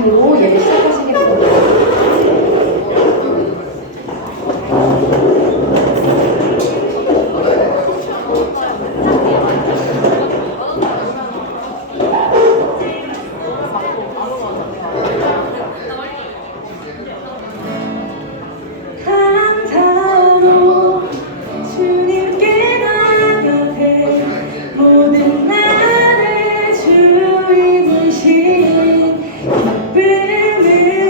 진심으로 예배 시작하시겠습니다. 감사로 주님께 나가네 모든 나의 주인이신 기쁨을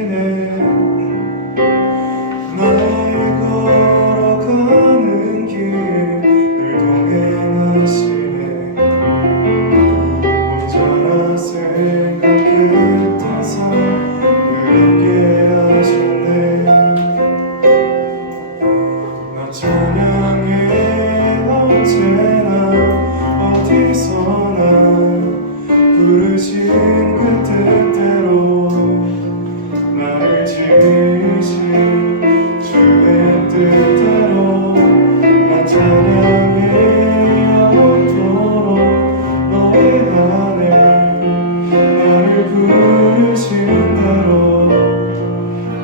하시네. 나의 걸어가는 길을 동행하시네. 혼자라 생각했던 삶을 함께 하셨네. 나 찬양해 언제나 어디서나 부르신 그 뜻대로 나를 지으신 주의 뜻대로 나 찬양해 영원토록 너의 안에 나를 부르신 대로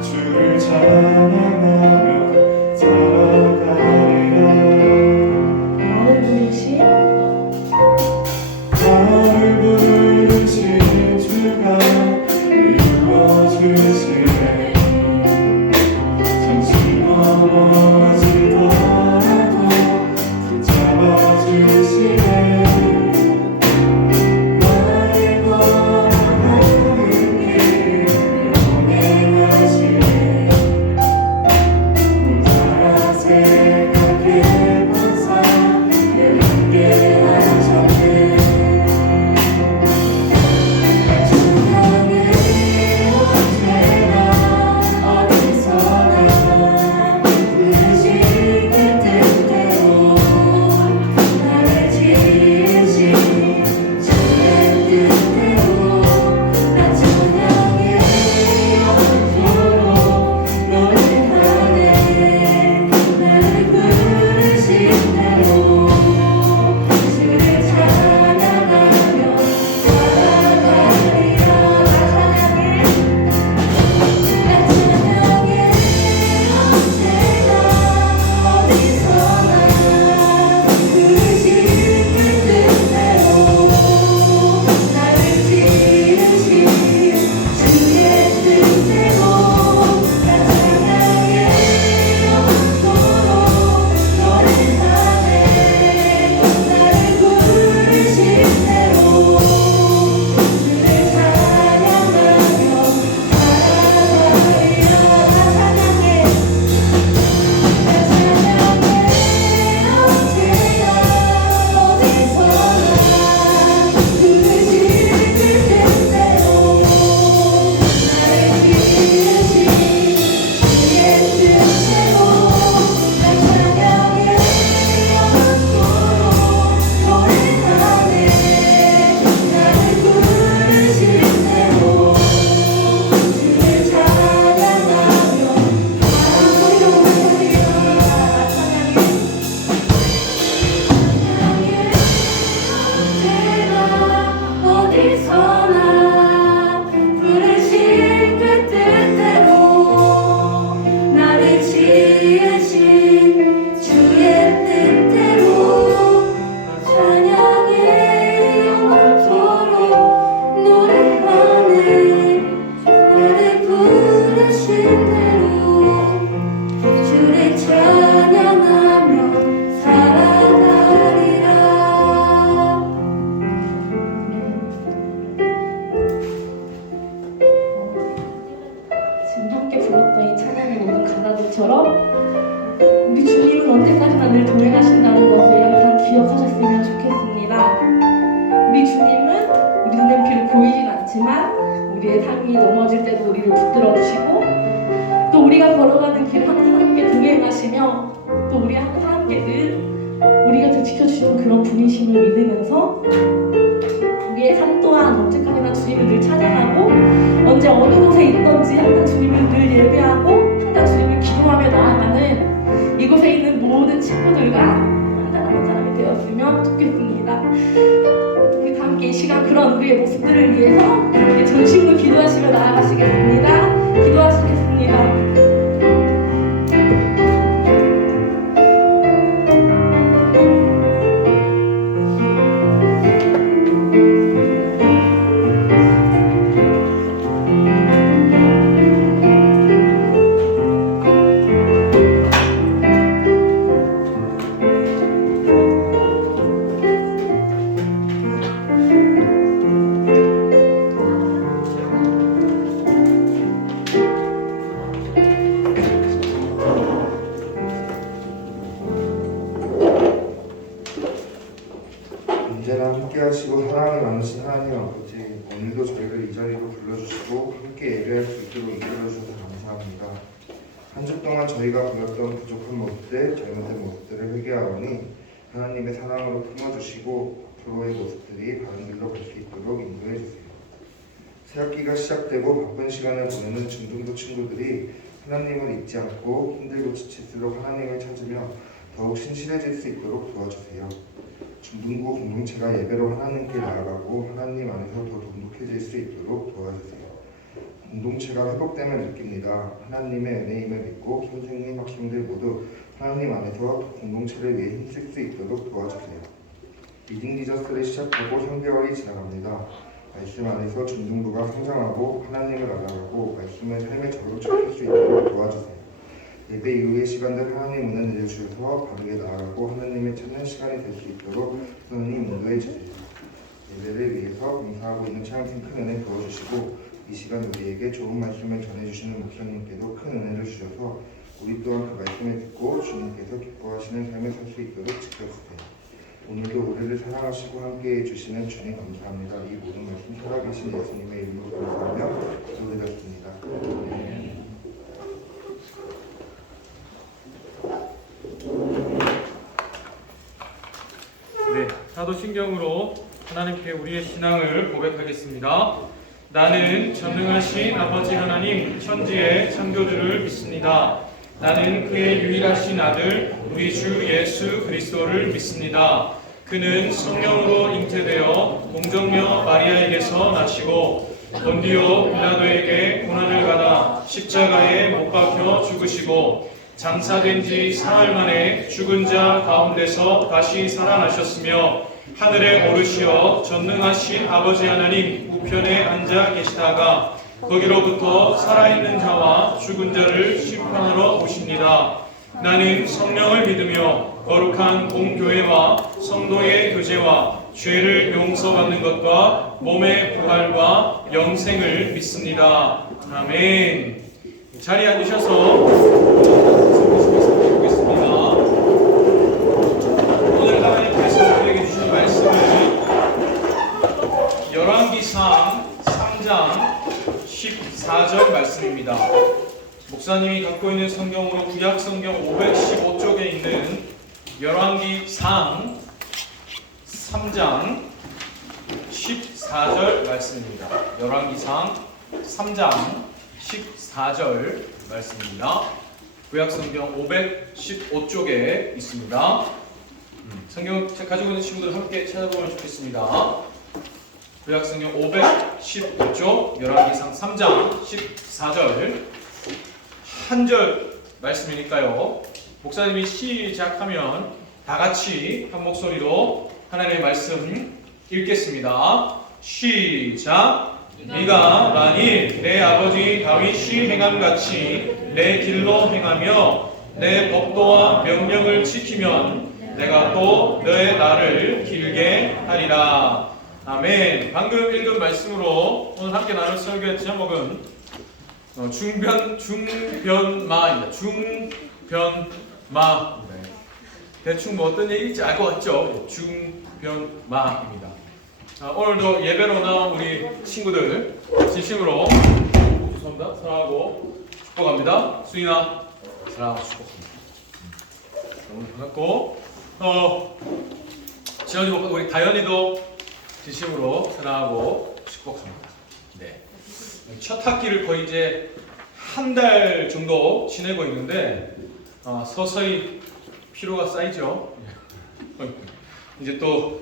주를 찬양하며 살아가리라. 나를 부르신 나를 부르신 주가 이루어주시네. 잠시 넘어지더라도 붙잡아주시네. 나의 걸어가는 길을 동행하시네. 혼자라 생각해본 삶을 함께 하셨네. 찬양해 언제나 어디서나 부르신 그 뜻대로 나를 지으신 주의 뜻대로 나 찬양해 영원토록 너를 향해 나를 부르신 대로 주를 찬양하며 살아가리라. 나 찬양해 언제나 어디서나 부르신 그 뜻대로 나를 지으신 주의 뜻대로 나 찬양해 영원토록 너를 향해 나를 부르신 대로 주를 찬양하며 살아가리라. 나 찬양해 언제나 어디서나 부르신 그 뜻대로 나를 지으신 주의 뜻대로 나 찬양해 영원토록 너를 향해 나를 부르신 대로 주를 찬양하며 어디서나 부르신 그 뜻대로 나를 지으신 주의 뜻대로 찬양해 영원토록 너를 향해 나를 부르신 대로 주를 찬양하며 살아가리라. 지금 함께 불렀던 이 찬양의 모든 가사들처럼 우리 주님은 언제까지나 늘 동행하신다는 것을 항상 기억하셨으면 좋겠습니다. 우리 주님은 우리 눈에 비록 보이진 않지만 우리의 삶이 넘어질 때도 우리를 붙들어주시고 또 우리가 걸어가는 길을 항상 함께 동행하시며 또 우리 항상 함께 늘 우리 곁을 지켜주시는 그런 분이심을 믿으면서 우리의 삶 또한 언제까지나 주님을 늘 찬양하고 언제 어느 곳에 있던지 항상 주님을 늘 예배하고 항상 주님을 기도하며 나아가는 이곳에 있는 모든 친구들과 한 사람 한 사람이 되었으면 좋겠습니다. 우리 함께 이 시간 그런 우리의 모습들을 위해서 함께 전심으로 기도하시며 나아가시겠습니다. 기도하시겠습니다. 자리로 불러주시고 함께 예배할 수 있도록 이끌어주셔서 감사합니다. 한 주 동안 저희가 보였던 부족한 모습들, 잘못된 모습들을 회개하오니 하나님의 사랑으로 품어주시고 앞으로의 모습들이 바른 길로 갈 수 있도록 인도해 주세요. 새학기가 시작되고 바쁜 시간을 보내는 중등부 친구들이 하나님을 잊지 않고 힘들고 지칠수록 하나님을 찾으며 더욱 신실해질 수 있도록 도와주세요. 중등부 공동체가 예배로 하나님께 나아가고 하나님 안에서 더 돈독해질 수 있도록 도와주세요. 공동체가 회복됨을 느낍니다. 하나님의 은혜임을 믿고 선생님, 학생들 모두 하나님 안에서 공동체를 위해 힘쓸 수 있도록 도와주세요. 리딩 디저스를 시작하고 3개월이 지나갑니다. 말씀 안에서 중등부가 성장하고 하나님을 알아가고 말씀의 삶의 저로 찾을 수 있도록 도와주세요. 예배 이후의 시간들 하나님 은혜 내려주셔서 바르게 나아가고 하나님을 찾는 시간이 될 수 있도록 하나님 인도해 주세요. 예배를 위해서 봉사하고 있는 차영팀 큰 은혜 부어주시고 이 시간 우리에게 좋은 말씀을 전해주시는 목사님께도 큰 은혜를 주셔서 우리 또한 그 말씀을 듣고 주님께서 기뻐하시는 삶을 살 수 있도록 지켜주세요. 오늘도 우리를 사랑하시고 함께해 주시는 주님 감사합니다. 이 모든 말씀 살아계신 예수님의 이름으로 감사하며 기도드렸습니다. 네, 사도신경으로 하나님께 우리의 신앙을 고백하겠습니다. 나는 전능하신 아버지 하나님 천지의 창조주를 믿습니다. 나는 그의 유일하신 아들 우리 주 예수 그리스도를 믿습니다. 그는 성령으로 잉태되어 동정녀 마리아에게서 나시고 본디오 빌라도에게 고난을 받아 십자가에 못 박혀 죽으시고 장사된 지 사흘 만에 죽은 자 가운데서 다시 살아나셨으며 하늘에 오르시어 전능하신 아버지 하나님 우편에 앉아 계시다가 거기로부터 살아있는 자와 죽은 자를 심판하러 오십니다. 나는 성령을 믿으며 거룩한 공교회와 성도의 교제와 죄를 용서받는 것과 몸의 부활과 영생을 믿습니다. 아멘. 자리에 앉으셔서 보겠습니다. 오늘 하나님께서 우리에게 주신 말씀은 열왕기상 3장 14절 말씀입니다. 목사님이 갖고 있는 성경으로 구약 성경 515쪽에 있는 열왕기상 3장 14절 말씀입니다. 열왕기상 3장 14절 말씀입니다. 구약 성경 515쪽에 있습니다. 성경 가지고 있는 친구들 함께 찾아보면 좋겠습니다. 구약 성경 515쪽 열왕기상 3장 14절 한 절 말씀이니까요. 목사님이 시작하면 다 같이 한 목소리로 하나님의 말씀 읽겠습니다. 시작. 네가 만일 내 아버지 다윗이 행함같이 내 길로 행하며 내 법도와 명령을 지키면 내가 또 너의 날을 길게 하리라. 아멘. 방금 읽은 말씀으로 오늘 함께 나눌 설교의 제목은 중변마입니다. 중변마. 대충 뭐 어떤 얘기인지 알 것 같죠? 중변마입니다. 오늘도 예배로 나온 우리 친구들 진심으로 죄송합니다. 사랑하고 축복합니다. 수인아 사랑하고 축복합니다. 너무 반갑고 지난주 우리 다현이도 진심으로 사랑하고 축복합니다. 네. 첫 학기를 거의 이제 한 달 정도 지내고 있는데 서서히 피로가 쌓이죠. 이제 또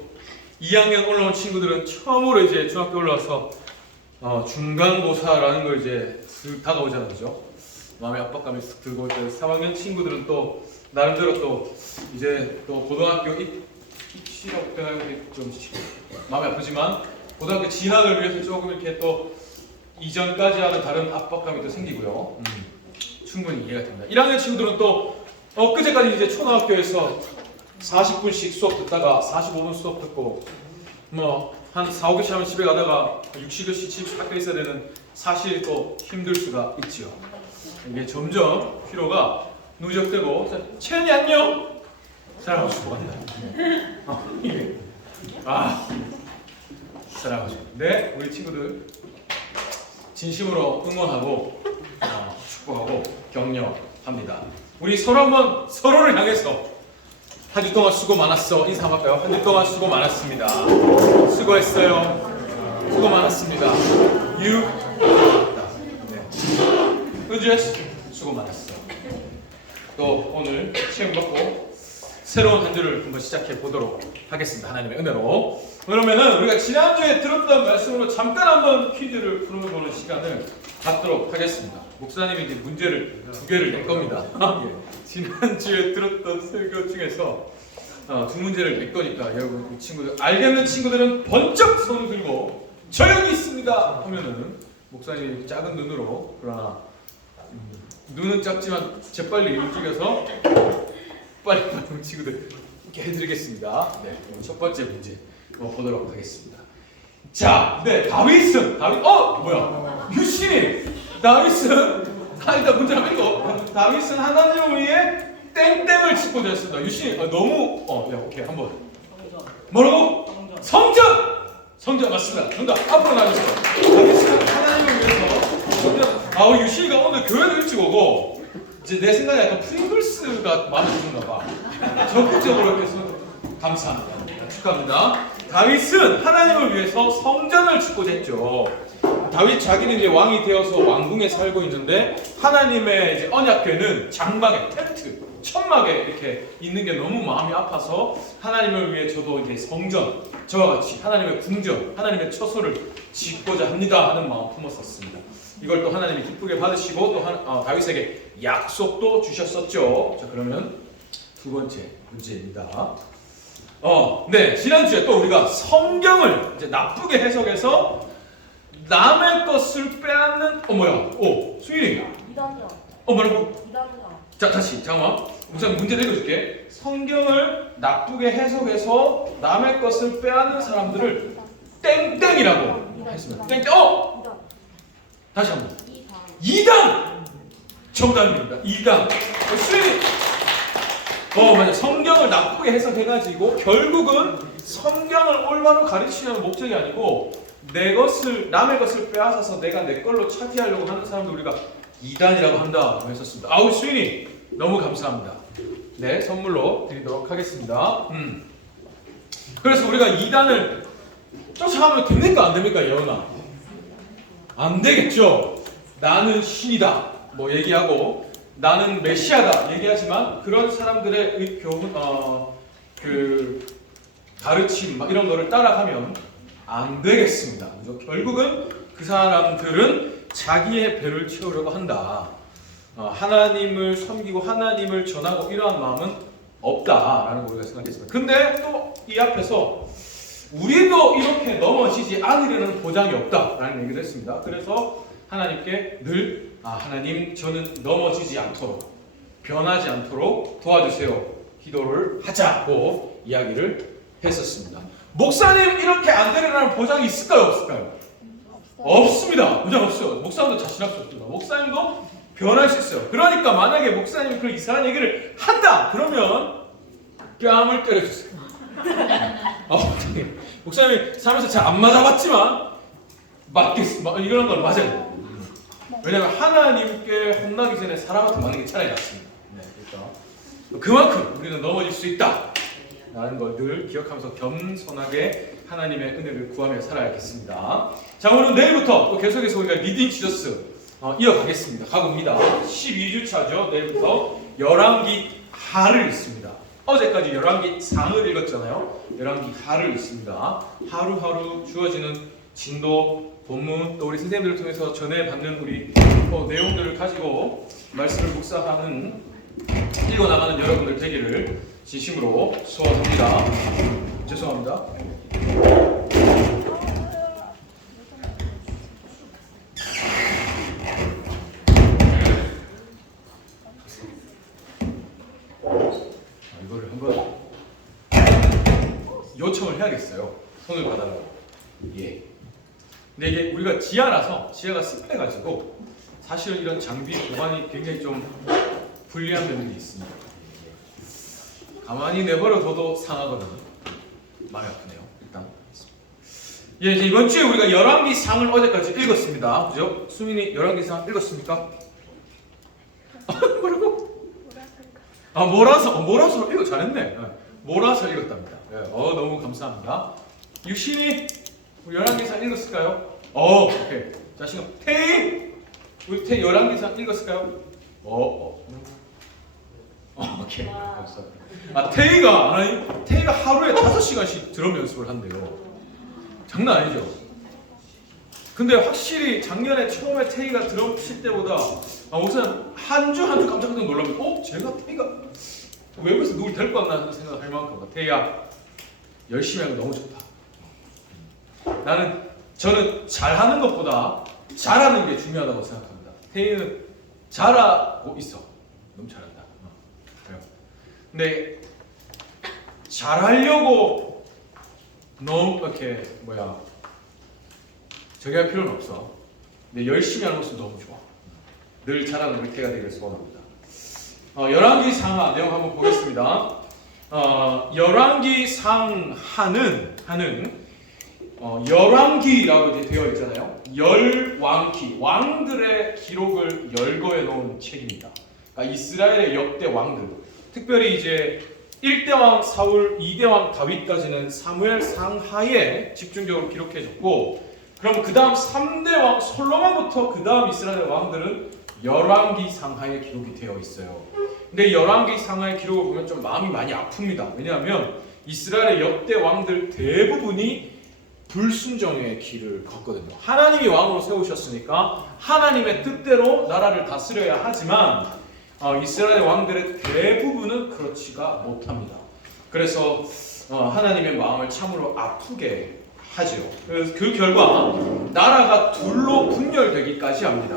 2학년 올라온 친구들은 처음으로 이제 중학교 올라와서 중간고사라는 걸 이제 슥 다가오잖아요, 그죠? 마음의 압박감이 슥 들고 이제 3학년 친구들은 또 나름대로 또 이제 또 고등학교 입시라고 표현하기 좀 마음이 아프지만 고등학교 진학을 위해서 조금 이렇게 또 이전까지 하는 다른 압박감이 또 생기고요. 충분히 이해가 됩니다. 1학년 친구들은 또 엊그제까지 이제 초등학교에서 40분씩 수업 듣다가 45분 수업 듣고 뭐 한 4, 5교시 하면 집에 가다가 60교시 집 학교에 있어야 되는 사실 또 힘들 수가 있죠. 이게 점점 피로가 누적되고 채연이 안녕! 사랑하고 싶어간다. 사랑하고 싶어. 네, 우리 친구들 진심으로 응원하고 축복하고 격려합니다. 우리 서로 한번 서로를 향해서 한 주 동안 수고 많았어 인사 한번 할까요? 한 주 동안 수고 많았습니다. 수고했어요. 수고 많았습니다. You 은주야 수고 많았어. 또 오늘 시험 받고 새로운 한 주를 한번 시작해 보도록 하겠습니다. 하나님의 은혜로. 그러면은 우리가 지난주에 들었던 말씀으로 잠깐 한번 퀴즈를 풀어보는 시간을 갖도록 하겠습니다. 목사님이 이제 문제를 2개를 낼 겁니다. 지난주에 들었던 설교 중에서 2문제를 낼 거니까 여러분 이 친구들 알겠는 친구들은 번쩍 손을 들고 저 여기 있습니다 하면은 목사님이 작은 눈으로 그러나 눈은 작지만 재빨리 움직여서 빨리 친구들 이렇게 해드리겠습니다. 네, 첫 번째 문제 보도록 하겠습니다. 자, 네, 다윗은 뭐야? 유신이 다윗은 일단 문제 한번 읽어. 다윗은 하나님을 위해 땡땡을 짚고 자였습니다. 유신이 너무 오케이 한번 뭐라고? 성전 맞습니다. 정답 앞으로 나가주세요. 다윗은 하나님을 위해서 성전. 우리 유신이가 오늘 교회도 일찍 오고 이제 내 생각에 약간 프링글스가 마음에 드는가 봐. 적극적으로 이렇게 감사합니다. 축하합니다. 다윗은 하나님을 위해서 성전을 짓고자 했죠. 다윗 자기는 이제 왕이 되어서 왕궁에 살고 있는데 하나님의 이제 언약궤는 장막에 텐트, 천막에 이렇게 있는 게 너무 마음이 아파서 하나님을 위해 저도 이제 성전, 저와 같이 하나님의 궁전, 하나님의 처소를 짓고자 합니다 하는 마음 품었었습니다. 이걸 또 하나님이 기쁘게 받으시고 또 다윗에게 약속도 주셨었죠. 자, 그러면 2번째 문제입니다. 네, 지난주에 또 우리가 성경을 이제 나쁘게 해석해서 남의 것을 빼앗는 수일이 이단이요. 뭐라고? 이단이요. 자, 다시 잠깐만. 우선 문제를 읽어줄게. 성경을 나쁘게 해석해서 남의 것을 빼앗는 사람들을 땡땡이라고 했습니다. 땡땡. 다시 한번. 이단. 정답입니다. 이단. 수일이 맞아. 성경을 나쁘게 해석해가지고 결국은 성경을 올바로 가르치려는 목적이 아니고 남의 것을 빼앗아서 내가 내 걸로 차지하려고 하는 사람들 우리가 이단이라고 한다고 했었습니다. 수인이 너무 감사합니다. 네, 선물로 드리도록 하겠습니다. 그래서 우리가 이단을 쫓아가면 됩니까? 안 됩니까? 예언아? 안 되겠죠. 나는 신이다 뭐 얘기하고 나는 메시아다 얘기하지만 그런 사람들의 교훈, 가르침 이런 거를 따라가면 안 되겠습니다. 그죠? 결국은 그 사람들은 자기의 배를 채우려고 한다. 하나님을 섬기고 하나님을 전하고 이러한 마음은 없다라는 걸 우리가 생각했습니다. 근데 또 이 앞에서 우리도 이렇게 넘어지지 않으려는 보장이 없다라는 얘기를 했습니다. 그래서 하나님께 늘 하나님 저는 넘어지지 않도록 변하지 않도록 도와주세요 기도를 하자고 이야기를 했었습니다. 목사님 이렇게 안 되리라는 보장이 있을까요? 없을까요? 없습니다. 보장 없어요. 목사님도 자신할 수 없습니다. 목사님도 변할 수 있어요. 그러니까 만약에 목사님이 그런 이상한 얘기를 한다 그러면 뺨을 때려주세요. 목사님이 살면서 잘 안 맞아봤지만 맞겠습니다. 이런 건 맞아요. 왜냐하면 하나님께 혼나기 전에 사람한테 맞는 게 차라리 낫습니다. 네, 그러니까 그만큼 우리는 넘어질 수 있다 라는 걸 늘 기억하면서 겸손하게 하나님의 은혜를 구하며 살아야겠습니다. 자, 오늘 내일부터 또 계속해서 우리가 리딩 지저스 이어가겠습니다. 가봅니다. 12주차죠. 내일부터 열왕기 하를 읽습니다. 어제까지 열왕기 상을 읽었잖아요. 열왕기 하를 읽습니다. 하루하루 주어지는 진도, 본문, 또 우리 선생님들을 통해서 전해받는 우리 내용들을 가지고 말씀을 묵상하는 읽어나가는 여러분들 되기를 진심으로 소원합니다. 죄송합니다. 이거를 한번 요청을 해야겠어요. 손을 받아라고. 예. 근데 이게 우리가 지하라서 지하가 습해가지고 사실 이런 장비 보관이 굉장히 좀 불리한 면이 있습니다. 가만히 내버려둬도 상하거든요. 마음이 아프네요. 일단 예, 이제 이번 주에 우리가 열왕기상을 어제까지 읽었습니다. 그죠? 수민이 열왕기상 읽었습니까? 뭐라고? 몰아서 읽어 잘했네. 예, 몰아서 읽었답니다. 예, 너무 감사합니다. 유신이 열왕기상 읽었을까요? 오케이. 자, 지금 태희 우리 태희 열왕기상 읽었을까요? 오케이. 감사합니다. 태희가 하루에 5시간씩 드럼 연습을 한대요. 장난 아니죠? 근데 확실히 작년에 처음에 태희가 드럼 칠 때보다 우선 한 주 깜짝 놀라면 제가 태희가 외부에서 누굴 데리고 왔나 생각할 만큼 태희야 열심히 하는 거 너무 좋다. 저는 잘하는 것보다 잘하는 게 중요하다고 생각합니다. 태희는 잘하고 있어. 너무 잘한다. 근데 잘하려고 너무 이렇게 저기 할 필요는 없어. 근데 열심히 하는 것은 너무 좋아. 늘 잘하는 우리 태희가 되길 소원합니다. 열왕기상하 내용 한번 보겠습니다. 열왕기상하는 열왕기라고 이제 되어 있잖아요. 열왕기, 왕들의 기록을 열거해 놓은 책입니다. 그러니까 이스라엘의 역대 왕들, 특별히 이제 1대 왕 사울, 2대 왕 다윗까지는 사무엘 상하에 집중적으로 기록해졌고, 그럼 그 다음 3대 왕 솔로몬부터 그 다음 이스라엘 왕들은 열왕기 상하에 기록이 되어 있어요. 근데 열왕기 상하의 기록을 보면 좀 마음이 많이 아픕니다. 왜냐하면 이스라엘의 역대 왕들 대부분이 불순종의 길을 걷거든요. 하나님이 왕으로 세우셨으니까 하나님의 뜻대로 나라를 다스려야 하지만 이스라엘 왕들의 대부분은 그렇지가 못합니다. 그래서 하나님의 마음을 참으로 아프게 하죠. 그 결과 나라가 둘로 분열되기까지 합니다.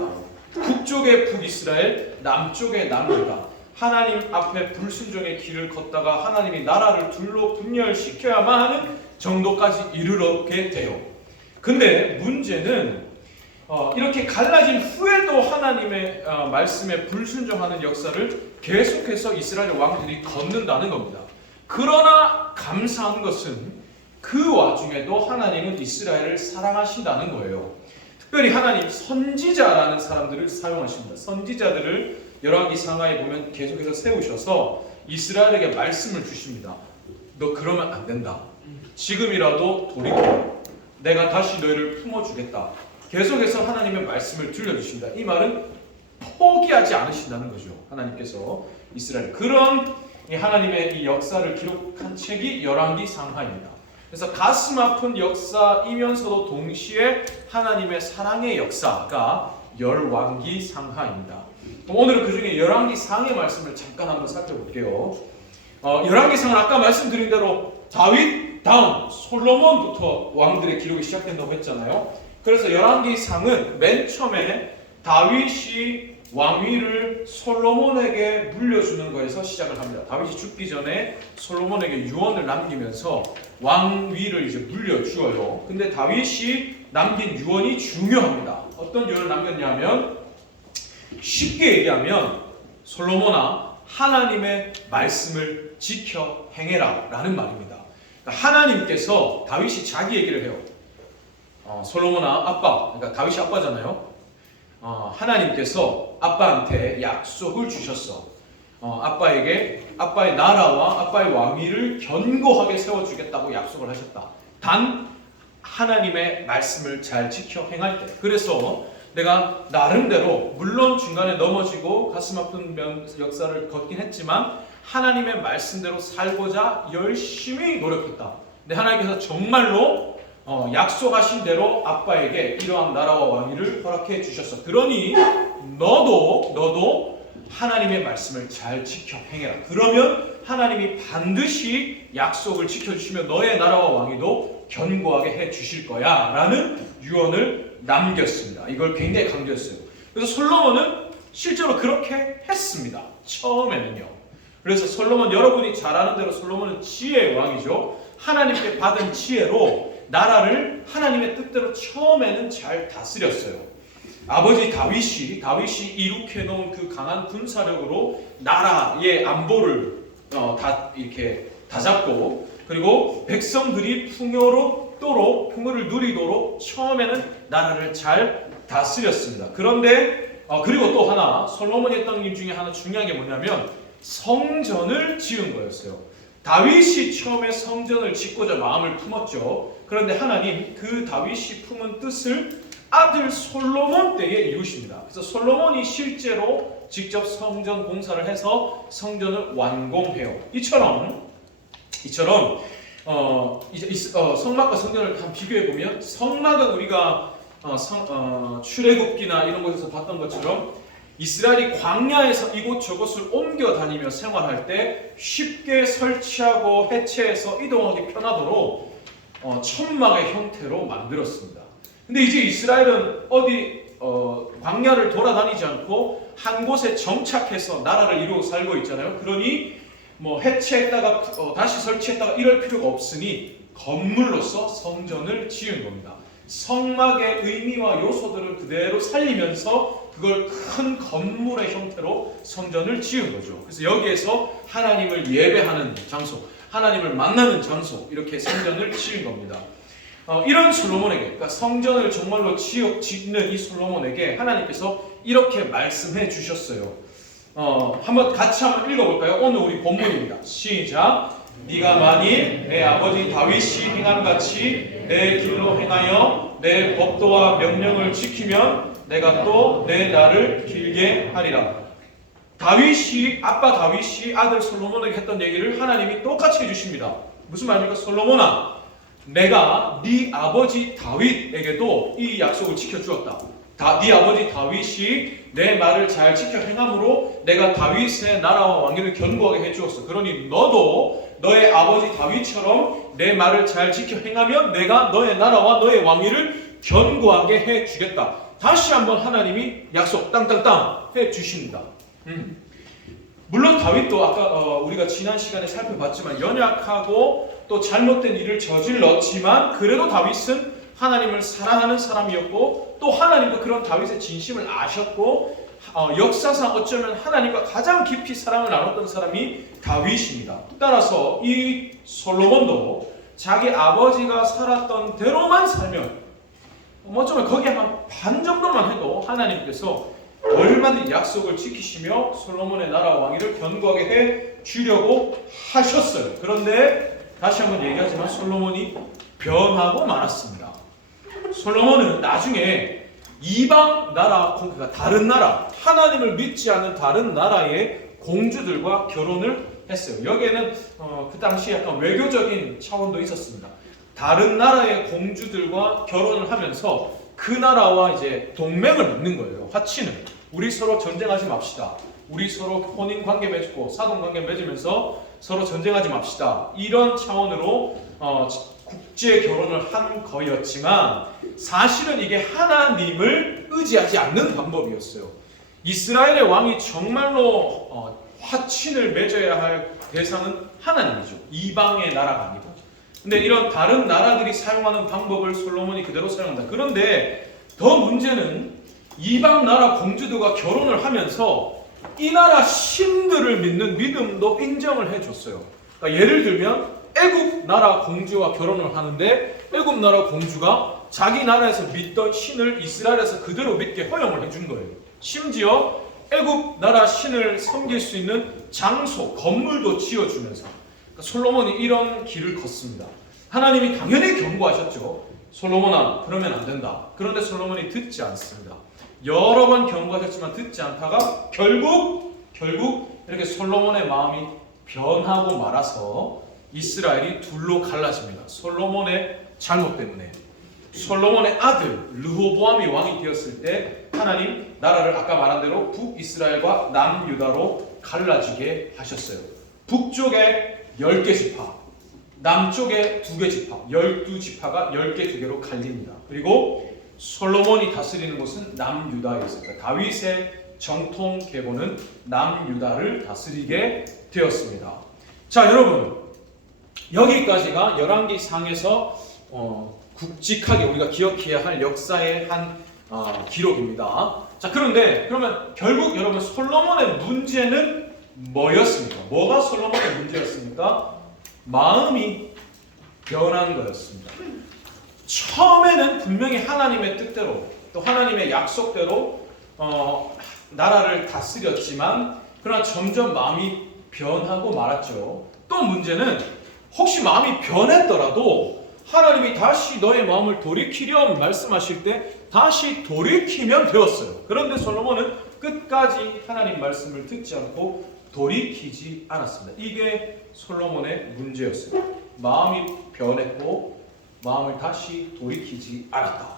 북쪽의 북이스라엘, 남쪽의 남유다. 하나님 앞에 불순종의 길을 걷다가 하나님이 나라를 둘로 분열시켜야만 하는 정도까지 이르게 돼요. 근데 문제는 이렇게 갈라진 후에도 하나님의 말씀에 불순종하는 역사를 계속해서 이스라엘 왕들이 걷는다는 겁니다. 그러나 감사한 것은 그 와중에도 하나님은 이스라엘을 사랑하신다는 거예요. 특별히 하나님 선지자라는 사람들을 사용하십니다. 선지자들을 열왕기 상하에 보면 계속해서 세우셔서 이스라엘에게 말씀을 주십니다. 너 그러면 안 된다. 지금이라도 돌이켜. 내가 다시 너희를 품어주겠다. 계속해서 하나님의 말씀을 들려주십니다. 이 말은 포기하지 않으신다는 거죠. 하나님께서 이스라엘. 그런 하나님의 이 역사를 기록한 책이 열왕기 상하입니다. 그래서 가슴 아픈 역사이면서도 동시에 하나님의 사랑의 역사가 열왕기 상하입니다. 오늘은 그 중에 열왕기 상의 말씀을 잠깐 한번 살펴볼게요. 열왕기 상은 아까 말씀드린 대로 다윗 다음 솔로몬부터 왕들의 기록이 시작된다고 했잖아요. 그래서 열왕기 상은 맨 처음에 다윗이 왕위를 솔로몬에게 물려주는 거에서 시작을 합니다. 다윗이 죽기 전에 솔로몬에게 유언을 남기면서 왕위를 이제 물려주어요. 근데 다윗이 남긴 유언이 중요합니다. 어떤 유언을 남겼냐면, 쉽게 얘기하면 솔로몬아, 하나님의 말씀을 지켜 행해라 라는 말입니다. 그러니까 하나님께서 다윗이 자기 얘기를 해요. 솔로몬아, 아빠, 그러니까 다윗이 아빠잖아요. 하나님께서 아빠한테 약속을 주셨어. 아빠에게 아빠의 나라와 아빠의 왕위를 견고하게 세워주겠다고 약속을 하셨다. 단 하나님의 말씀을 잘 지켜 행할 때. 그래서 내가 나름대로 물론 중간에 넘어지고 가슴 아픈 역사를 걷긴 했지만 하나님의 말씀대로 살고자 열심히 노력했다. 근데 하나님께서 정말로 약속하신 대로 아빠에게 이러한 나라와 왕위를 허락해 주셨어. 그러니 너도 하나님의 말씀을 잘 지켜 행해라. 그러면 하나님이 반드시 약속을 지켜주시면 너의 나라와 왕위도 견고하게 해 주실 거야 라는 유언을 남겼습니다. 이걸 굉장히 강조했어요. 그래서 솔로몬은 실제로 그렇게 했습니다. 처음에는요. 그래서 솔로몬, 여러분이 잘 아는 대로 솔로몬은 지혜의 왕이죠. 하나님께 받은 지혜로 나라를 하나님의 뜻대로 처음에는 잘 다스렸어요. 아버지 다윗이 이룩해 놓은 그 강한 군사력으로 나라의 안보를 이렇게 다잡고, 그리고 백성들이 풍요롭고 높도록 풍요를 누리도록 처음에는 나라를 잘 다스렸습니다. 그런데 그리고 또 하나 솔로몬이 했던 일 중에 하나 중요한 게 뭐냐면 성전을 지은 거였어요. 다윗이 처음에 성전을 짓고자 마음을 품었죠. 그런데 하나님 그 다윗이 품은 뜻을 아들 솔로몬 때에 이루십니다. 그래서 솔로몬이 실제로 직접 성전 공사를 해서 성전을 완공해요. 이처럼 성막과 성전을 한번 비교해 보면 성막은 우리가 출애굽기나 이런 곳에서 봤던 것처럼 이스라엘이 광야에서 이곳저곳을 옮겨 다니며 생활할 때 쉽게 설치하고 해체해서 이동하기 편하도록 천막의 형태로 만들었습니다. 근데 이제 이스라엘은 광야를 돌아다니지 않고 한 곳에 정착해서 나라를 이루고 살고 있잖아요. 그러니 해체했다가 다시 설치했다가 이럴 필요가 없으니 건물로서 성전을 지은 겁니다. 성막의 의미와 요소들을 그대로 살리면서 그걸 큰 건물의 형태로 성전을 지은 거죠. 그래서 여기에서 하나님을 예배하는 장소, 하나님을 만나는 장소, 이렇게 성전을 지은 겁니다. 이런 솔로몬에게, 그러니까 성전을 정말로 짓는 이 솔로몬에게 하나님께서 이렇게 말씀해 주셨어요. 한번 같이 한번 읽어볼까요? 오늘 우리 본문입니다. 시작. 네가 만일 내 아버지 다윗이 행한 같이 내 길로 행하여 내 법도와 명령을 지키면 내가 또 내 날을 길게 하리라. 아빠 다윗이 아들 솔로몬에게 했던 얘기를 하나님이 똑같이 해주십니다. 무슨 말입니까? 솔로몬아, 내가 네 아버지 다윗에게도 이 약속을 지켜주었다. 네 아버지 다윗이 내 말을 잘 지켜 행함으로 내가 다윗의 나라와 왕위를 견고하게 해주었어. 그러니 너도 너의 아버지 다윗처럼 내 말을 잘 지켜 행하면 내가 너의 나라와 너의 왕위를 견고하게 해주겠다. 다시 한번 하나님이 약속 땅땅땅 해주십니다. 물론 다윗도 아까 우리가 지난 시간에 살펴봤지만 연약하고 또 잘못된 일을 저질렀지만 그래도 다윗은 하나님을 사랑하는 사람이었고 또 하나님도 그런 다윗의 진심을 아셨고 역사상 어쩌면 하나님과 가장 깊이 사랑을 나눴던 사람이 다윗입니다. 따라서 이 솔로몬도 자기 아버지가 살았던 대로만 살면 어쩌면 거기에 한 반 정도만 해도 하나님께서 얼마든지 약속을 지키시며 솔로몬의 나라와 왕위를 견고하게 해 주려고 하셨어요. 그런데 다시 한번 얘기하지만 솔로몬이 변하고 말았습니다. 솔로몬은 나중에 이방 나라, 그러니까 다른 나라, 하나님을 믿지 않는 다른 나라의 공주들과 결혼을 했어요. 여기에는 그 당시 약간 외교적인 차원도 있었습니다. 다른 나라의 공주들과 결혼을 하면서 그 나라와 이제 동맹을 맺는 거예요. 화친을. 우리 서로 전쟁하지 맙시다. 우리 서로 혼인 관계 맺고 사돈 관계 맺으면서 서로 전쟁하지 맙시다. 이런 차원으로 국제 결혼을 한 거였지만 사실은 이게 하나님을 의지하지 않는 방법이었어요. 이스라엘의 왕이 정말로 화친을 맺어야 할 대상은 하나님이죠. 이방의 나라가 아니고. 근데 이런 다른 나라들이 사용하는 방법을 솔로몬이 그대로 사용한다. 그런데 더 문제는 이방 나라 공주들과 결혼을 하면서 이 나라 신들을 믿는 믿음도 인정을 해줬어요. 그러니까 예를 들면 애굽 나라 공주와 결혼을 하는데 애굽 나라 공주가 자기 나라에서 믿던 신을 이스라엘에서 그대로 믿게 허용을 해준 거예요. 심지어 애굽 나라 신을 섬길 수 있는 장소, 건물도 지어주면서. 그러니까 솔로몬이 이런 길을 걷습니다. 하나님이 당연히 경고하셨죠. 솔로몬아, 그러면 안 된다. 그런데 솔로몬이 듣지 않습니다. 여러 번 경고하셨지만 듣지 않다가 결국 이렇게 솔로몬의 마음이 변하고 말아서 이스라엘이 둘로 갈라집니다. 솔로몬의 잘못 때문에. 솔로몬의 아들 르호보암이 왕이 되었을 때 하나님 나라를 아까 말한 대로 북이스라엘과 남유다로 갈라지게 하셨어요. 북쪽에 10개 지파, 남쪽에 2개 지파, 12지파가 10개 2개로 갈립니다. 그리고 솔로몬이 다스리는 곳은 남유다였습니다. 다윗의 정통 계보는 남유다를 다스리게 되었습니다. 자, 여러분, 여기까지가 열왕기상에서 굵직하게 우리가 기억해야 할 역사의 한 기록입니다. 자, 그러면 결국 여러분 솔로몬의 문제는 뭐였습니까? 뭐가 솔로몬의 문제였습니까? 마음이 변한 거였습니다. 처음에는 분명히 하나님의 뜻대로 또 하나님의 약속대로 나라를 다스렸지만 그러나 점점 마음이 변하고 말았죠. 또 문제는 혹시 마음이 변했더라도 하나님이 다시 너의 마음을 돌이키렴 말씀하실 때 다시 돌이키면 되었어요. 그런데 솔로몬은 끝까지 하나님 말씀을 듣지 않고 돌이키지 않았습니다. 이게 솔로몬의 문제였어요. 마음이 변했고 마음을 다시 돌이키지 않았다.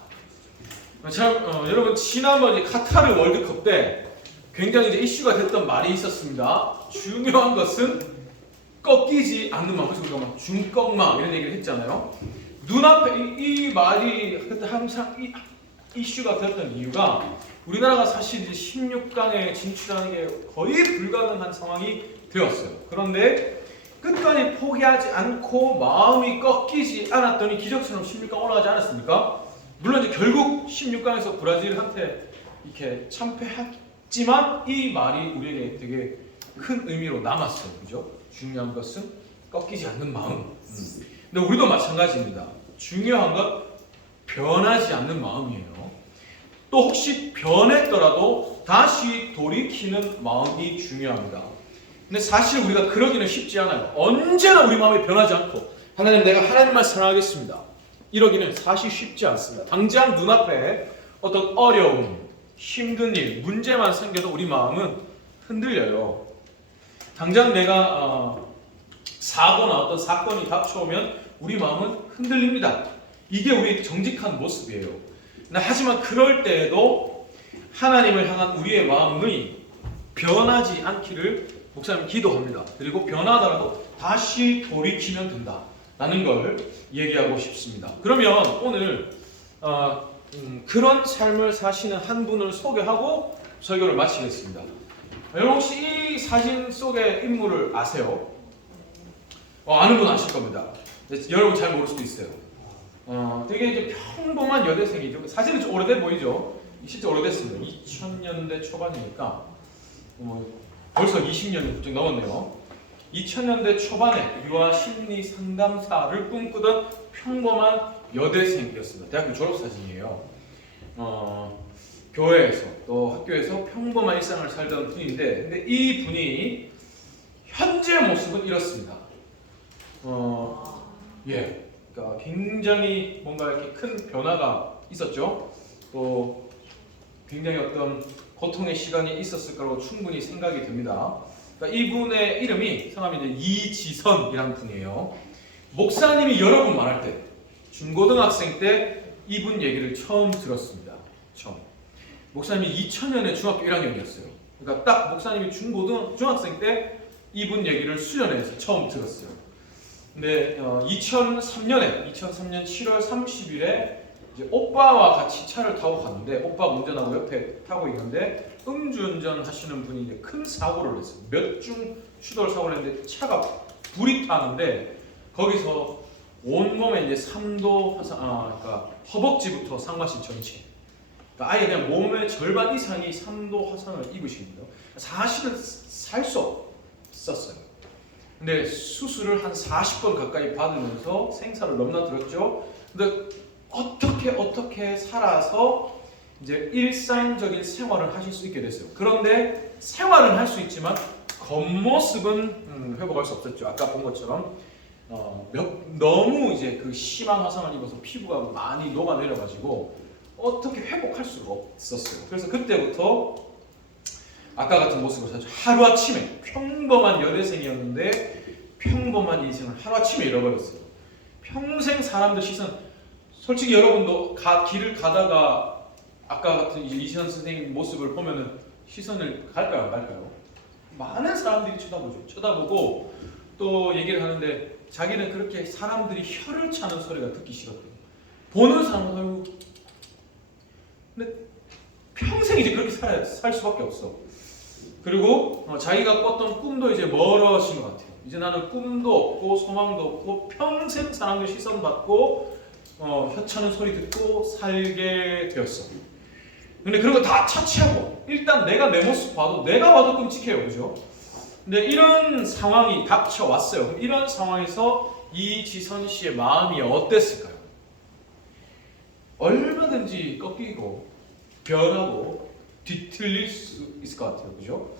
참 여러분 지난번 카타르 월드컵 때 굉장히 이제 이슈가 됐던 말이 있었습니다. 중요한 것은 꺾이지 않는 마음. 그래서 우리가 막 중꺾마 이런 얘기를 했잖아요. 눈앞에 이 말이 그때 항상 이슈가 되었던 이유가 우리나라가 사실 이제 16강에 진출하는 게 거의 불가능한 상황이 되었어요. 그런데 끝까지 포기하지 않고 마음이 꺾이지 않았더니 기적처럼 16강 올라가지 않았습니까? 물론 이제 결국 16강에서 브라질한테 이렇게 참패했지만 이 말이 우리에게 되게 큰 의미로 남았어요. 그죠? 중요한 것은 꺾이지 않는 마음. 근데 우리도 마찬가지입니다. 중요한 건 변하지 않는 마음이에요. 또 혹시 변했더라도 다시 돌이키는 마음이 중요합니다. 근데 사실 우리가 그러기는 쉽지 않아요. 언제나 우리 마음이 변하지 않고 하나님 내가 하나님만 사랑하겠습니다. 이러기는 사실 쉽지 않습니다. 당장 눈앞에 어떤 어려움, 힘든 일, 문제만 생겨도 우리 마음은 흔들려요. 당장 내가 사고나 어떤 사건이 닥쳐오면 우리 마음은 흔들립니다. 이게 우리의 정직한 모습이에요. 하지만 그럴 때에도 하나님을 향한 우리의 마음이 변하지 않기를 목사님 기도합니다. 그리고 변하더라도 다시 돌이키면 된다라는 걸 얘기하고 싶습니다. 그러면 오늘 그런 삶을 사시는 한 분을 소개하고 설교를 마치겠습니다. 여러분 혹시 이 사진 속의 인물을 아세요? 아는 분 아실 겁니다. 여러분 잘 모를 수도 있어요. 되게 이제 평범한 여대생이죠. 사진은 좀 오래돼 보이죠? 실제 오래됐습니다. 2000년대 초반이니까 벌써 20년이 훌쩍 넘었네요. 2000년대 초반에 유아 심리 상담사를 꿈꾸던 평범한 여대생이었습니다. 대학교 졸업사진이에요. 교회에서 또 학교에서 평범한 일상을 살던 분인데 근데 이 분이 현재 모습은 이렇습니다. 그러니까 굉장히 뭔가 이렇게 큰 변화가 있었죠. 또 굉장히 어떤 고통의 시간이 있었을 거라고 충분히 생각이 됩니다. 그러니까 이분의 이름이 성함이 이제 이지선이라는 분이에요. 목사님이 여러 분 말할 때 중고등학생 때 이분 얘기를 처음 들었습니다. 처음. 목사님이 2000년에 중학교 1학년이었어요. 그러니까 딱 목사님이 중학생 때 이분 얘기를 수련회에서 처음 들었어요. 근데 2003년 7월 30일에 이제 오빠와 같이 차를 타고 갔는데 오빠 운전하고 옆에 타고 있는데 음주운전 하시는 분이 이제 큰 사고를 했어요. 몇 중 추돌 사고를 했는데 차가 불이 타는데 거기서 온몸에 이제 3도 화상, 그러니까 허벅지부터 상반신 전체. 그러니까 아예 그냥 몸의 절반 이상이 3도 화상을 입으신 거예요. 사실은 살 수 없었어요. 근데 수술을 한 40번 가까이 받으면서 생사를 넘나들었죠. 근데 어떻게 살아서 이제 일상적인 생활을 하실 수 있게 됐어요. 그런데 생활은 할 수 있지만 겉모습은 회복할 수 없었죠. 아까 본 것처럼 너무 이제 그 심한 화상을 입어서 피부가 많이 녹아내려가지고 어떻게 회복할 수가 없었어요. 그래서 그때부터 아까 같은 모습을 사죠. 하루아침에 평범한 여대생이었는데 평범한 인생을 하루아침에 잃어버렸어요. 평생 사람들 시선, 솔직히 여러분도 길을 가다가 아까 같은 이제 이시선 선생님 모습을 보면은 시선을 갈까요 안 갈까요? 많은 사람들이 쳐다보고 또 얘기를 하는데 자기는 그렇게 사람들이 혀를 차는 소리가 듣기 싫었대요. 보는 사람은 근데 평생 이제 그렇게 살 수밖에 없어. 그리고 자기가 꿨던 꿈도 이제 멀어진 것 같아요. 이제 나는 꿈도 없고 소망도 없고 평생 사람들 시선 받고 혀 차는 소리 듣고 살게 되었어. 근데 그런 거 다 차치하고 일단 내가 내 모습 내가 봐도 끔찍해요, 그죠? 근데 이런 상황이 닥쳐왔어요. 그럼 이런 상황에서 이지선 씨의 마음이 어땠을까요? 얼마든지 꺾이고 변하고 뒤틀릴 수 있을 것 같아요. 그죠?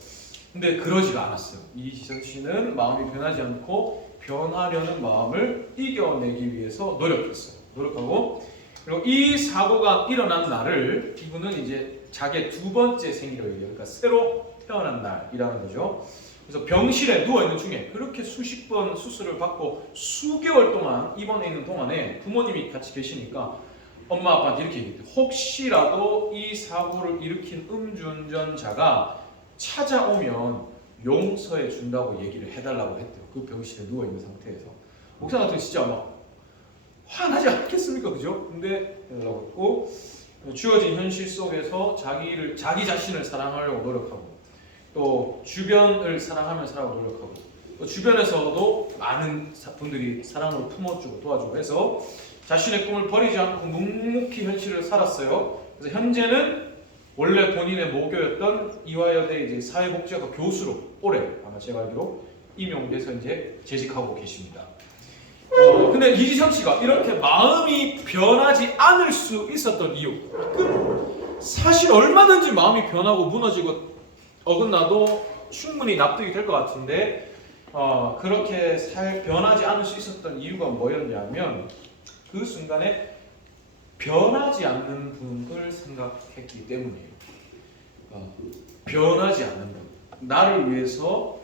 근데 그러지가 않았어요. 이지선 씨는 마음이 변하지 않고 변하려는 마음을 이겨내기 위해서 노력했어요. 노력하고, 그리고 이 사고가 일어난 날을 이분은 이제 자기의 두 번째 생일을 얘기해요. 그러니까 새로 태어난 날이라는 거죠. 그래서 병실에 누워있는 중에 그렇게 수십 번 수술을 받고 수개월 동안 입원해 있는 동안에 부모님이 같이 계시니까 엄마 아빠한테 이렇게 얘기했대요. 혹시라도 이 사고를 일으킨 음주운전자가 찾아오면 용서해 준다고 얘기를 해달라고 했대요. 그 병실에 누워있는 상태에서. 목사 같은 진짜 막 화나지 않겠습니까? 그죠? 근데 해달라고 했고, 주어진 현실 속에서 자기 자신을 사랑하려고 노력하고, 또 주변을 사랑하며 살아가고 노력하고, 또 주변에서도 많은 분들이 사랑으로 품어주고 도와주고 해서 자신의 꿈을 버리지 않고 묵묵히 현실을 살았어요. 그래서 현재는 원래 본인의 모교였던 이화여대 이제 사회복지학과 교수로 올해 아마 제가 알기로 임용돼서 이제 재직하고 계십니다. 근데 이지선 씨가 이렇게 마음이 변하지 않을 수 있었던 이유, 사실 얼마든지 마음이 변하고 무너지고 어긋나도 충분히 납득이 될 것 같은데 그렇게 변하지 않을 수 있었던 이유가 뭐였냐면 그 순간에 변하지 않는 분을 생각했기 때문이에요. 변하지 않는 분, 나를 위해서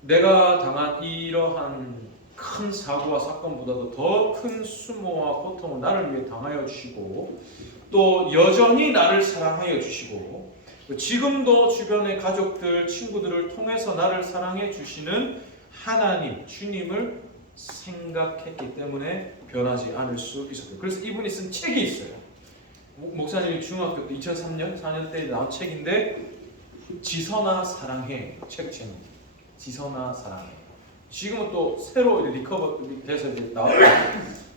내가 당한 이러한 큰 사고와 사건보다도 더 큰 수모와 고통을 나를 위해 당하여 주시고, 또 여전히 나를 사랑하여 주시고, 지금도 주변의 가족들, 친구들을 통해서 나를 사랑해 주시는 하나님, 주님을 생각했기 때문에 변하지 않을 수 있었어요. 그래서 이분이 쓴 책이 있어요. 목사님이 중학교 때 2003년, 4년 때 나온 책인데 지선아 사랑해. 책 제목 지선아 사랑해. 지금은 또 새로 리커버 돼서 이제 나왔고,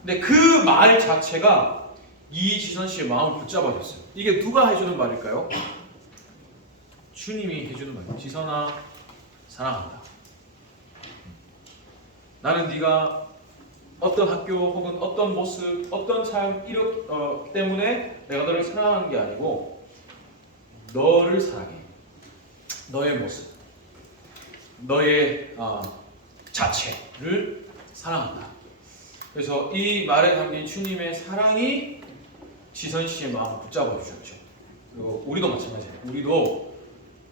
근데 그 말 자체가 이지선 씨의 마음을 붙잡아줬어요. 이게 누가 해주는 말일까요? 주님이 해주는 말이에요. 지선아 사랑한다. 나는 네가 어떤 학교 혹은 어떤 모습, 어떤 삶 때문에 내가 너를 사랑하는 게 아니고 너를 사랑해. 너의 모습, 너의 자체를 사랑한다. 그래서 이 말에 담긴 주님의 사랑이 지선 씨의 마음을 붙잡아 주셨죠. 그리고 우리도 마찬가지예요. 우리도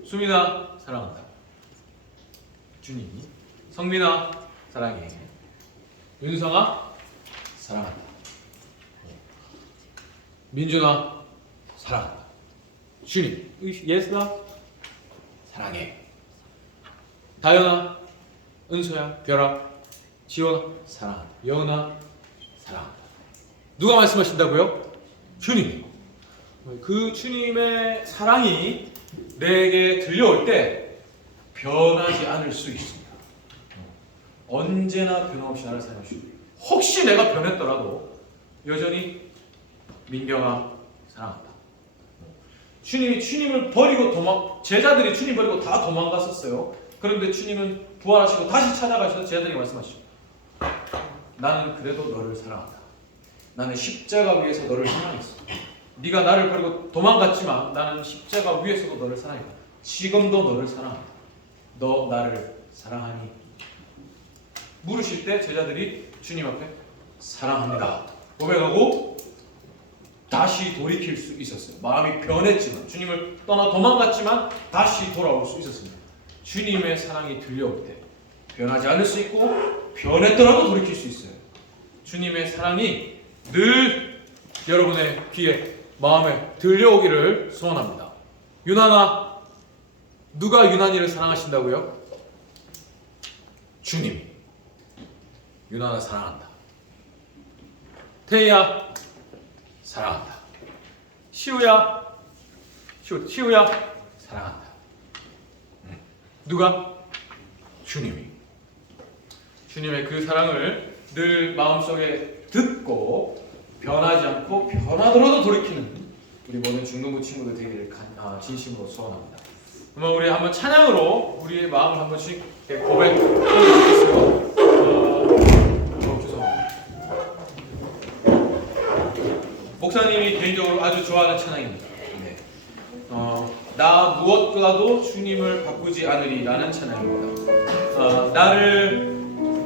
수민아 사랑한다. 주님이 성민아 사랑해. 윤성아 사랑한다. 민준아 사랑한다. 주님 예수나 사랑해. 다현아, 은소야, 별아, 지원아 사랑한다. 여은아 사랑한다. 누가 말씀하신다고요? 주님. 그 주님의 사랑이 내게 들려올 때 변하지 않을 수 있습니다. 언제나 변함없이 나를 사랑하시고, 혹시 내가 변했더라도 여전히 민경아 사랑한다. 주님을 버리고 제자들이 주님 버리고 다 도망갔었어요. 그런데 주님은 부활하시고 다시 찾아가셔서 제자들에게 말씀하시죠. 나는 그래도 너를 사랑한다. 나는 십자가 위에서 너를 사랑했어. 네가 나를 버리고 도망갔지만 나는 십자가 위에서도 너를 사랑했다. 지금도 너를 사랑한다. 너 나를 사랑하니? 물으실 때 제자들이 주님 앞에 사랑합니다 고백하고 다시 돌이킬 수 있었어요. 마음이 변했지만, 주님을 떠나 도망갔지만 다시 돌아올 수 있었습니다. 주님의 사랑이 들려올 때 변하지 않을 수 있고 변했더라도 돌이킬 수 있어요. 주님의 사랑이 늘 여러분의 귀에, 마음에 들려오기를 소원합니다. 유난아, 누가 유난이를 사랑하신다고요? 주님. 유난아 사랑한다. 태희야 사랑한다. 시우야 사랑한다. 누가? 주님이. 주님의 그 사랑을 늘 마음속에 듣고 변하지 않고 변하더라도 돌이키는 우리 모든 중등부 친구들 되기를 진심으로 소원합니다. 그러면 우리 한번 찬양으로 우리의 마음을 한 번씩 고백해주겠습니다. 죄송합니다. 목사님이 개인적으로 아주 좋아하는 찬양입니다. 네. 나 무엇과도 주님을 바꾸지 않으리라는 찬양입니다. 나를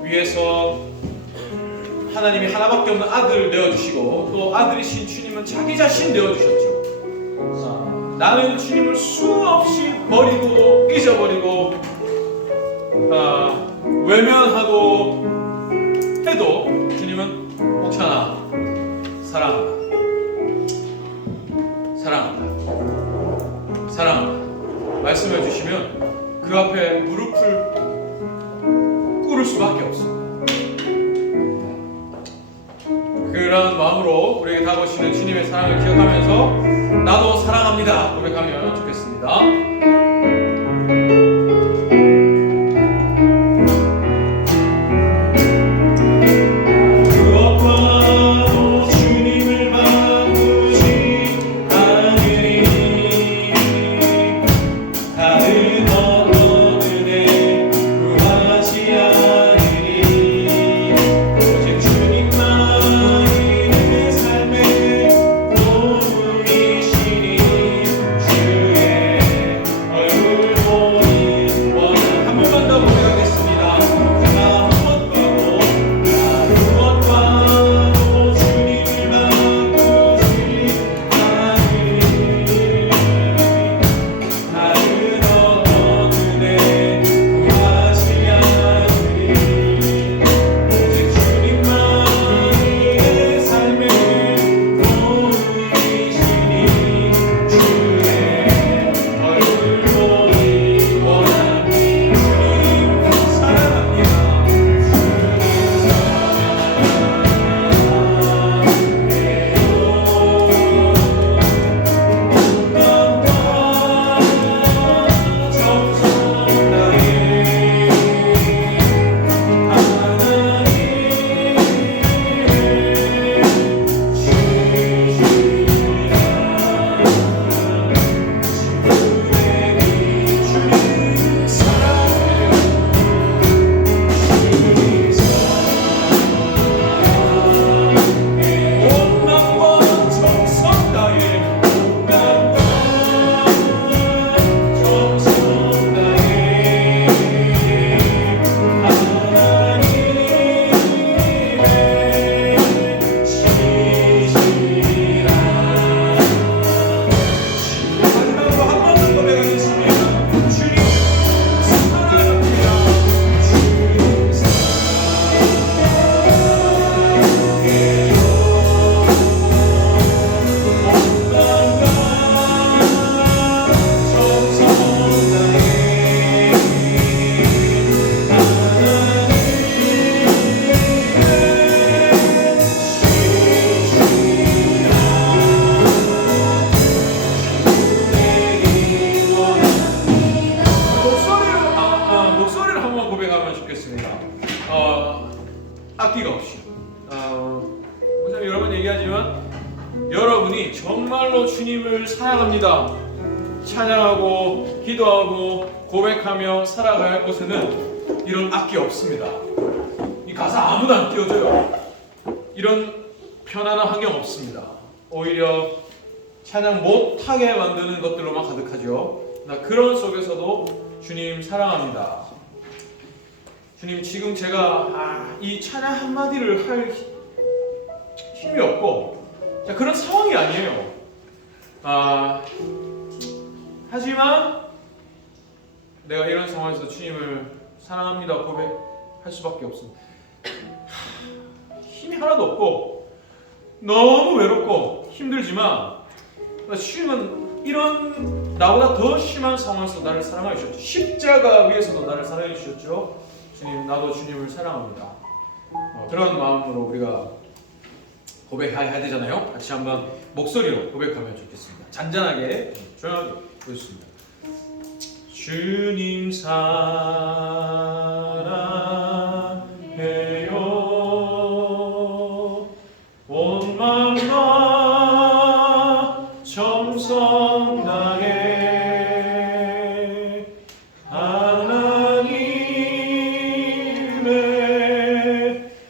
위해서 하나님이 하나밖에 없는 아들을 내어주시고 또 아들이신 주님은 자기 자신 내어주셨죠. 나는 주님을 수없이 버리고 잊어버리고 외면하고 해도 주님은 옥찬아 사랑한다. 사랑한다. 사랑한다. 말씀해 주시면 그 앞에 무릎을 꿇을 수밖에 없습니다. 그런 마음으로 우리에게 다가오시는 주님의 사랑을 기억하면서 나도 사랑합니다 고백하면 좋겠습니다. 악기가 없이 목사님 여러 번 얘기하지만 여러분이 정말로 주님을 사랑합니다 찬양하고 기도하고 고백하며 살아가야 할 곳에는 이런 악기 없습니다. 이 가사 아무도 안 띄워줘요. 이런 편안한 환경 없습니다. 오히려 찬양 못하게 만드는 것들로만 가득하죠. 그런 속에서도 주님 사랑합니다. 주님 지금 제가 이 찬양 한마디를 할 힘이 없고 그런 상황이 아니에요. 하지만 내가 이런 상황에서 주님을 사랑합니다 고백할 수밖에 없습니다. 힘이 하나도 없고 너무 외롭고 힘들지만 주님은 이런 나보다 더 심한 상황에서 나를 사랑해 주셨죠. 십자가 위에서도 나를 사랑해 주셨죠. 주님 나도 주님을 사랑합니다. 그런 마음으로 우리가 고백해야 되잖아요. 같이 한번 목소리로 고백하면 좋겠습니다. 잔잔하게 조용하게 보겠습니다. 주님 사랑해요 온 마음과 정성 다해 하나님의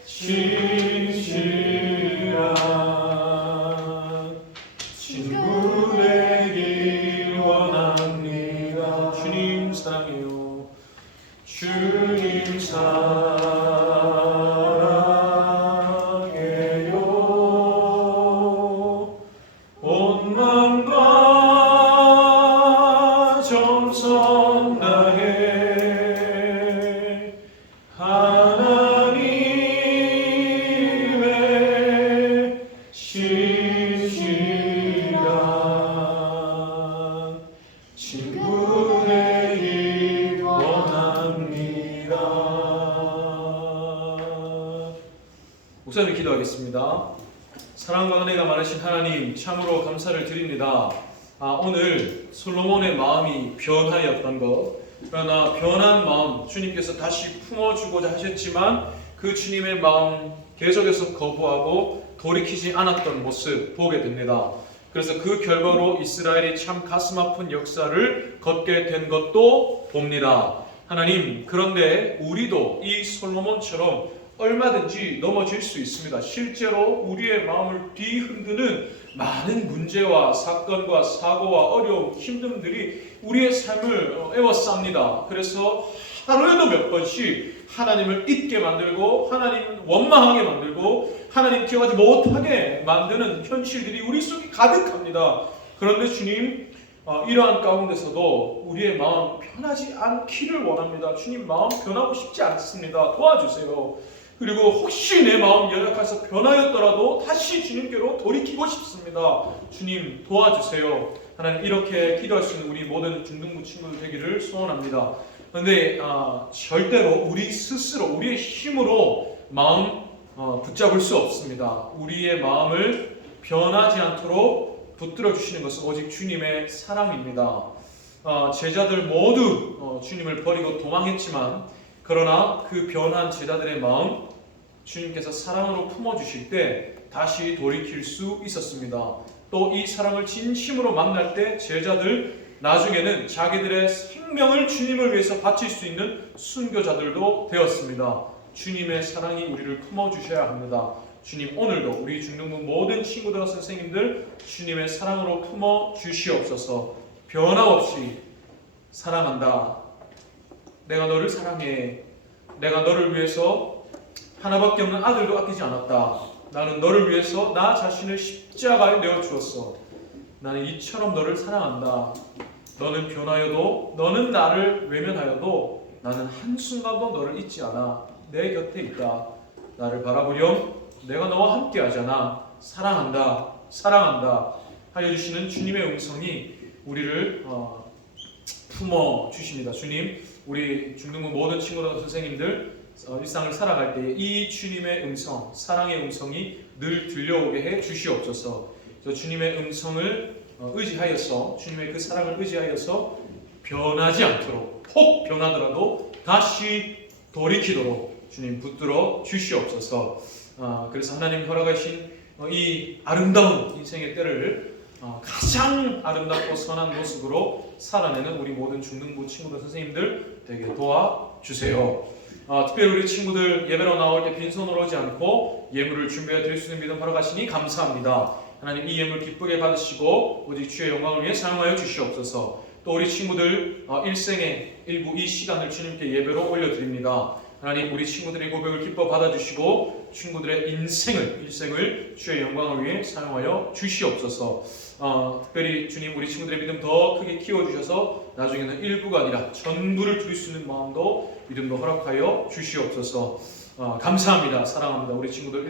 신실한 주님 사랑해요. 온 마음과 정성 다해 하나님의 신실한 친구 되길 원합니다. 목사님 기도하겠습니다. 사랑과 은혜가 많으신 하나님 참으로 감사를 드립니다. 오늘 솔로몬의 마음이 변하였던 것, 그러나 변한 마음 주님께서 다시 품어주고자 하셨지만 그 주님의 마음 계속해서 거부하고 돌이키지 않았던 모습 보게 됩니다. 그래서 그 결과로 이스라엘이 참 가슴 아픈 역사를 걷게 된 것도 봅니다. 하나님, 그런데 우리도 이 솔로몬처럼 얼마든지 넘어질 수 있습니다. 실제로 우리의 마음을 뒤흔드는 많은 문제와 사건과 사고와 어려움, 힘듦들이 우리의 삶을 에워쌉니다. 그래서 하루에도 몇 번씩 하나님을 잊게 만들고 하나님 원망하게 만들고 하나님 기억하지 못하게 만드는 현실들이 우리 속에 가득합니다. 그런데 주님, 이러한 가운데서도 우리의 마음 변하지 않기를 원합니다. 주님, 마음 변하고 싶지 않습니다. 도와주세요. 그리고 혹시 내 마음 연약해서 변하였더라도 다시 주님께로 돌이키고 싶습니다. 주님, 도와주세요. 하나님, 이렇게 기도할 수 있는 우리 모든 중등부 친구들 되기를 소원합니다. 그런데 절대로 우리 스스로 우리의 힘으로 마음 붙잡을 수 없습니다. 우리의 마음을 변하지 않도록 붙들어 주시는 것은 오직 주님의 사랑입니다. 제자들 모두 주님을 버리고 도망했지만 그러나 그 변한 제자들의 마음 주님께서 사랑으로 품어주실 때 다시 돌이킬 수 있었습니다. 또 이 사랑을 진심으로 만날 때 제자들 나중에는 자기들의 생명을 주님을 위해서 바칠 수 있는 순교자들도 되었습니다. 주님의 사랑이 우리를 품어주셔야 합니다. 주님, 오늘도 우리 중등부 모든 친구들과 선생님들 주님의 사랑으로 품어주시옵소서. 변함없이 사랑한다. 내가 너를 사랑해. 내가 너를 위해서 하나밖에 없는 아들도 아끼지 않았다. 나는 너를 위해서 나 자신을 십자가에 내어주었어. 나는 이처럼 너를 사랑한다. 너는 변하여도, 너는 나를 외면하여도 나는 한순간도 너를 잊지 않아. 내 곁에 있다. 나를 바라보렴. 내가 너와 함께 하잖아. 사랑한다. 사랑한다. 하여 주시는 주님의 음성이 우리를 품어주십니다. 주님, 우리 중등부 모든 친구들, 선생님들 일상을 살아갈 때 이 주님의 음성, 사랑의 음성이 늘 들려오게 해 주시옵소서. 주님의 음성을 의지하여서, 주님의 그 사랑을 의지하여서 변하지 않도록, 혹 변하더라도 다시 돌이키도록 주님 붙들어 주시옵소서. 그래서 하나님 허락하신 이 아름다운 인생의 때를 가장 아름답고 선한 모습으로 살아내는 우리 모든 중등부 친구들, 선생님들 되게 도와주세요. 특별히 우리 친구들 예배로 나올 때 빈손으로 오지 않고 예물을 준비해 드릴 수 있는 믿음 허락하시니 감사합니다. 하나님, 이 예물 기쁘게 받으시고 오직 주의 영광을 위해 사용하여 주시옵소서. 또 우리 친구들 일생의 일부 이 시간을 주님께 예배로 올려드립니다. 하나님, 우리 친구들의 고백을 기뻐 받아주시고 친구들의 일생을 주의 영광을 위해 사용하여 주시옵소서. 특별히 주님, 우리 친구들의 믿음 더 크게 키워주셔서 나중에는 일부가 아니라 전부를 드릴 수 있는 마음도 믿음도 허락하여 주시옵소서. 감사합니다. 사랑합니다. 우리 친구들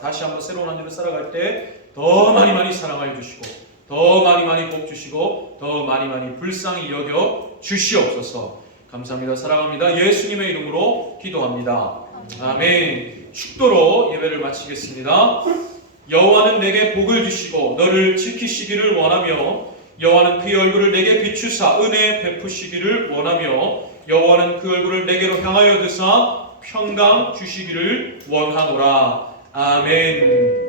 다시 한번 새로운 한 주를 살아갈 때 더 많이 사랑하여 주시고 더 많이 복 주시고 더 많이 불쌍히 여겨 주시옵소서. 감사합니다. 사랑합니다. 예수님의 이름으로 기도합니다. 아멘. 축도로 예배를 마치겠습니다. 여호와는 내게 복을 주시고 너를 지키시기를 원하며 여호와는 그의 얼굴을 내게 비추사 은혜 베푸시기를 원하며 여호와는 그 얼굴을 내게로 향하여 드사 평강 주시기를 원하노라. 아멘.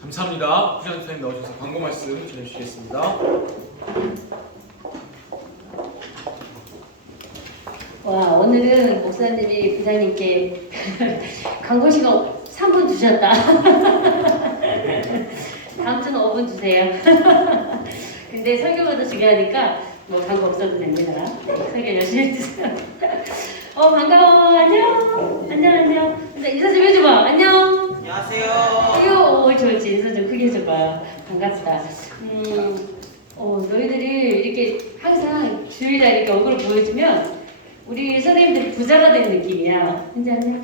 감사합니다. 부장 선생님 나오셔서 광고 말씀 전해주시겠습니다. 와, 오늘은 목사님이 부장님께 광고 시간 3분 주셨다. 다음 주는 5분 주세요. 근데 설교가 더 중요하니까 뭐 광고 없어도 됩니다. 설교 열심히 해주세요. 반가워. 안녕. 안녕. 인사 좀 해줘봐. 안녕. 안녕하세요. 이거 좋지. 인사 좀 크게 해줘봐. 반갑다. 너희들이 이렇게 항상 주일날 이렇게 얼굴을 보여주면 우리 선생님들이 부자가 된 느낌이야. 괜찮냐?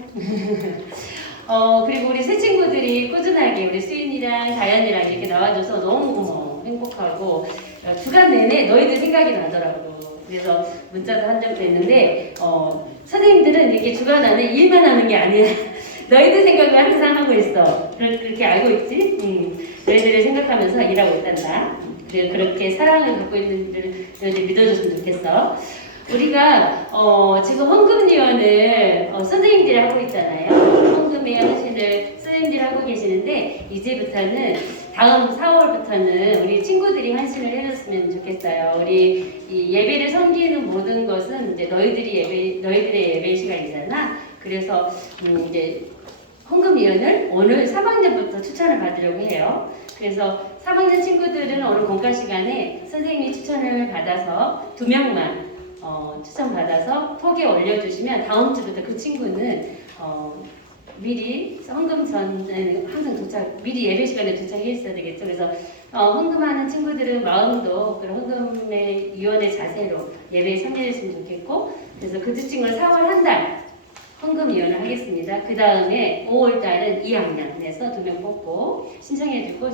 그리고 우리 새 친구들이 꾸준하게 우리 수인이랑 다현이랑 이렇게 나와줘서 너무 고마워. 행복하고 주간 내내 너희들 생각이 나더라고. 그래서 문자도 한 적도 있는데 선생님들은 이렇게 주간 안에 일만 하는 게 아니야. 너희들 생각을 항상 하고 있어. 그렇게 알고 있지? 너희들을 생각하면서 일하고 있단다. 그리고 그렇게 사랑을 갖고 있는 줄 믿어줬으면 좋겠어. 우리가 지금 헌금위원을 선생님들이 하고 있잖아요. 헌금회 하시는 선생님들이 하고 계시는데 이제부터는 다음 4월부터는 우리 친구들이 헌신을 해줬으면 좋겠어요. 우리 이 예배를 섬기는 모든 것은 이제 너희들의 예배 시간이잖아. 그래서 이제 헌금위원을 오늘 3학년부터 추천을 받으려고 해요. 그래서 3학년 친구들은 오늘 공과 시간에 선생님이 추천을 받아서 2명만 추천받아서 톡에 올려주시면 다음 주부터 그 친구는 미리 헌금 전에는 항상 미리 예배 시간에 도착해 있어야 되겠죠. 그래서 헌금하는 친구들은 마음도 그런 헌금의 위원의 자세로 예배에 참여했으면 좋겠고, 그래서 그 두 친구는 4월 한 달 헌금위원을 하겠습니다. 그 다음에 5월달은 2학년에서 2명 뽑고 신청해주고,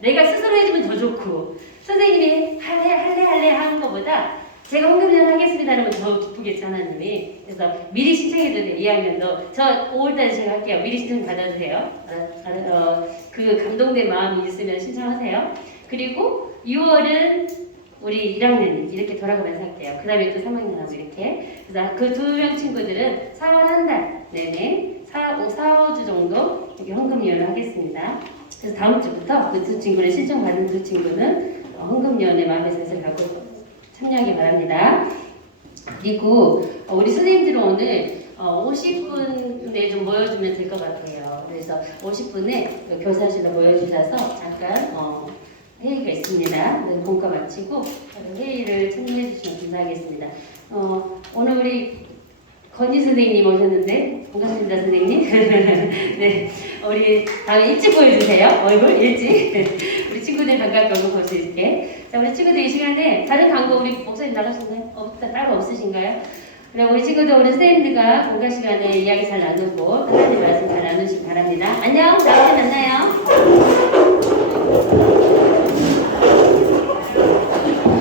내가 스스로 해주면 더 좋고, 선생님이 할래 하는 것보다 제가 헌금위원 하겠습니다 하면 더 기쁘겠지 하나님이. 그래서 미리 신청해도 돼요. 2학년도 저 5월달에 제가 할게요. 미리 신청 받아도 돼요. 그 감동된 마음이 있으면 신청하세요. 그리고 6월은 우리 1학년 이렇게 돌아가면서 할게요. 그 다음에 또 3학년하고 이렇게. 그래서 그 2명 친구들은 4월 한 달 내내 4주 정도 이렇게 헌금위원을 하겠습니다. 그래서 다음 주부터 그 두 친구를 신청받은 두 친구는 헌금위원회 마음의 뜻을 갖고 참여하기 바랍니다. 그리고 우리 선생님들은 오늘 50분에 좀 모여주면 될 것 같아요. 그래서 50분에 교사실로 모여주셔서 잠깐 회의가 있습니다. 네, 본과 마치고 회의를 참여해 주시면 감사하겠습니다. 오늘 우리 건희 선생님 오셨는데 반갑습니다, 선생님. 네, 우리 다음에 일찍 보여주세요. 얼굴 일찍. 우리 친구들 반갑게 얼굴 볼 수 있게. 자, 우리 친구들 이 시간에 다른 광고 우리 목사님 나가셨나요? 따로 없으신가요? 그럼 우리 친구들 오늘 선생님들과 공과 시간에 이야기 잘 나누고 하나님